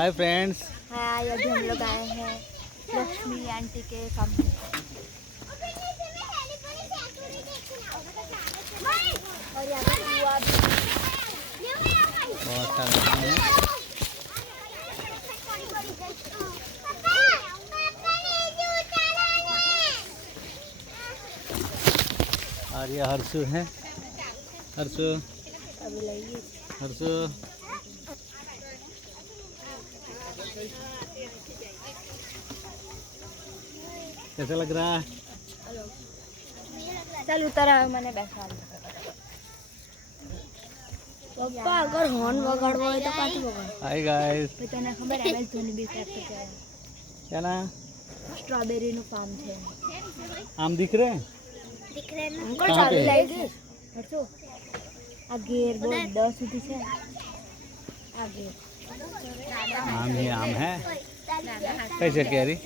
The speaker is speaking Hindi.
Hi friends. हाय, अभी हम लोग आए हैं लक्ष्मी आंटी के फार्म पे। और यहाँ पे कुआं भी बहुत सारे हैं और ये हर्षु है। हर्षु अभी लगी। हर्षु कैसा लग रहा है? चल उतर आवे, मैंने बैठा पप्पा अगर हॉर्न वगाड़વો હોય તો કાથી વગાડ? Hi guys. ભાઈ તને ખબર MS ધોની બી ફેક્ટ છે? क्या ना સ્ટ્રોબેરી નું ફાર્મ છે। आम दिख रहे हैं? અંકલ कहाँ ચાલુ पे? લઈ ગઈ હરસો આ ઘેર બહુ 10 સુધી છે આ ઘેર आम ही आम है। कैसे कैरी?